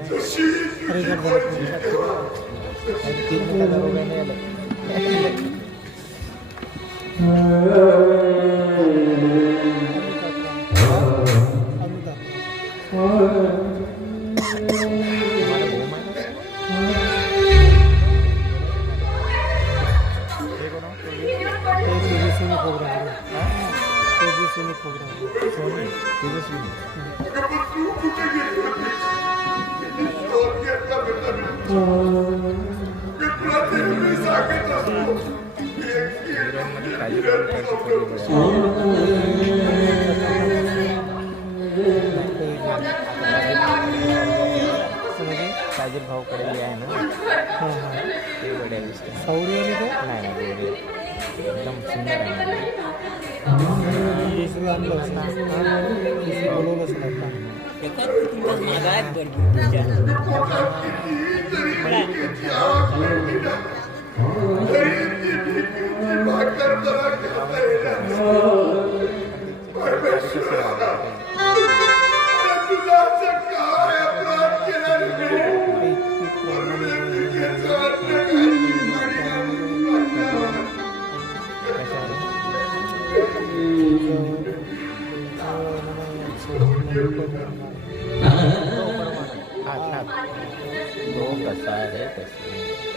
Thank you. काजल भाऊ कडे आहे ना ते वड्या दिसतात सौरी आली का नाही एकदम सुंदर आहे बोलवलं असणार का गरीब के त्याग में मिटा गरीब की भीख की भागकर तरह करते रहना परमेश्वर आना लोगों का शायद है कैसे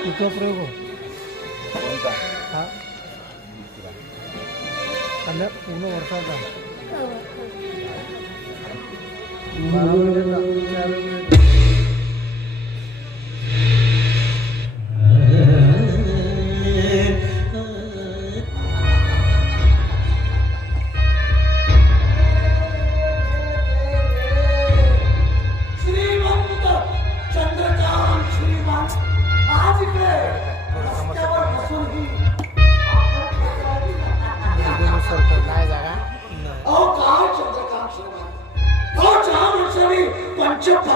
Itu apa ya, Anda punya warga kan?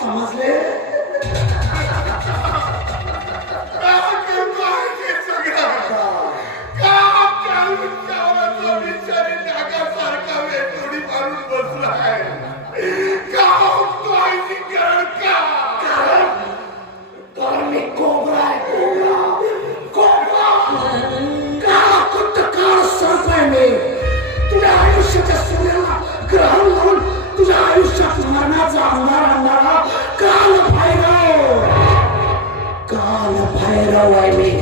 समझ ले why me.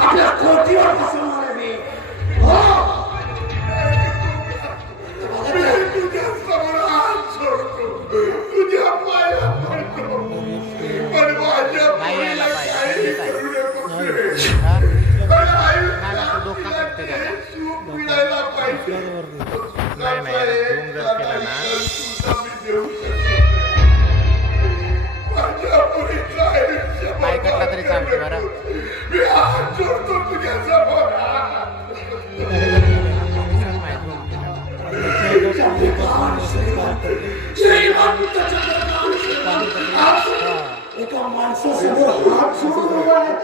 I'm gonna go to the ಎಷ್ಟು ಜಾಗ नाही नाही यार, zoom जर केला ना पाय कटला तरी चालते बरं कसं माहित zoom केलं? एका माणसासमोर हात सोडून उभा आहे.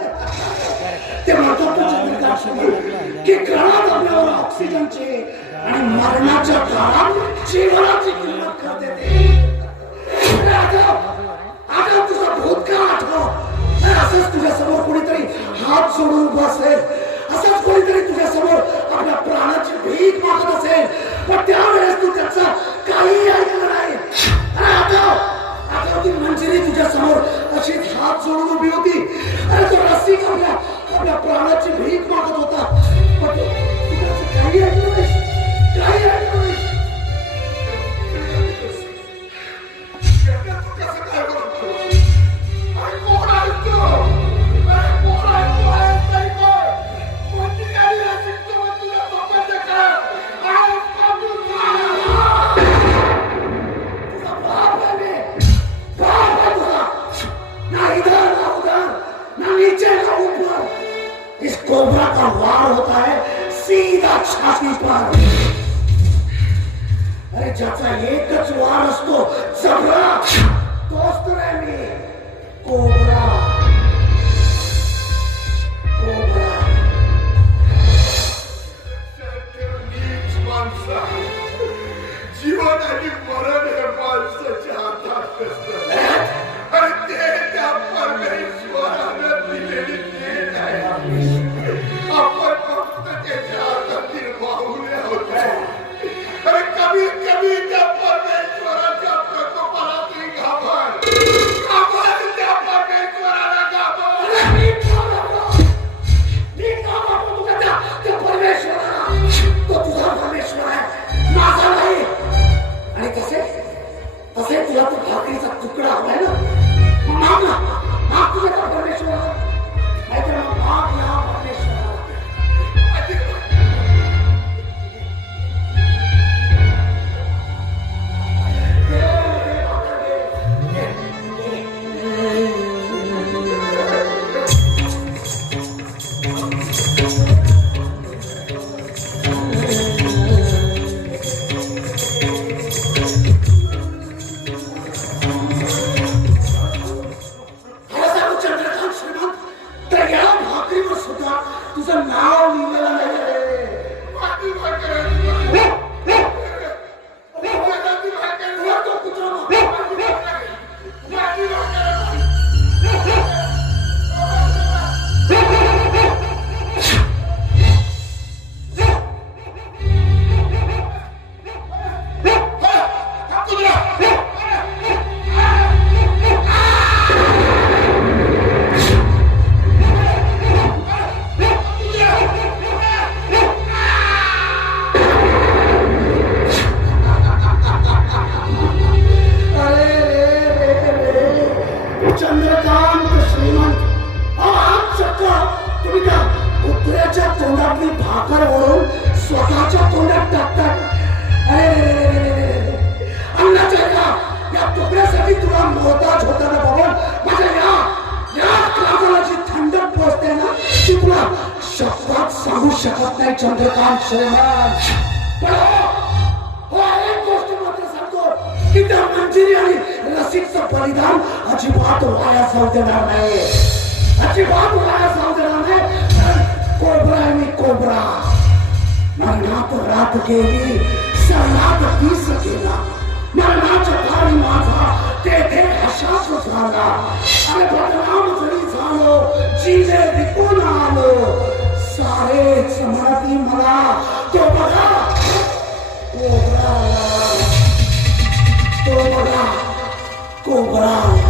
ते म्हणतात तो चंद्रकांत समोर की काळात आपल्यावर ऑक्सिजनचे आणि मरणाच्या काळात जीवनाची किंमत करते ते आता तुझा भूतकाळ आठव असंच तुझ्या समोर कुणीतरी हात सोडून उभा असेल असंच कोणीतरी तुझ्या समोर आपल्या प्राणाची भीक मागत असेल पण त्यावेळेस तू त्याचा काही ऐकणार नाही आता आता ती मंजिरी तुझ्या समोर अशी हात सोडून उभी होती अरे तो रसिक आपल्या आपल्या प्राणाची भीक मागत होता に命限られました हमारा तो भाग्य का टुकड़ा स्वतःच्या तोंडातली भाकर ओळून स्वतःच्या तोंडात टाकतात अन्नाच्या या तुकड्यासाठी तुला मोहताज होता ना बाबा माझ्या या या कागदाची थंडक पोचते ना ती तुला शब्दात सांगू शकत नाही चंद्रकांत श्रीमान पण हो एक गोष्ट मात्र सांगतो की त्या मंजिरी आणि रसिकचं बलिदान अजिबात वाया जाऊ नाही अजिबात वाया जाऊ नाही कोबरा में कोबरा तो ना रात के गेली शराब पी सकेला ना नाच भारी माथा ते ते हशास झाला अरे बदनाम जानो जीने दिखो ना लो सारे समाती मरा तो बगा कोबरा तो कोबरा कोबरा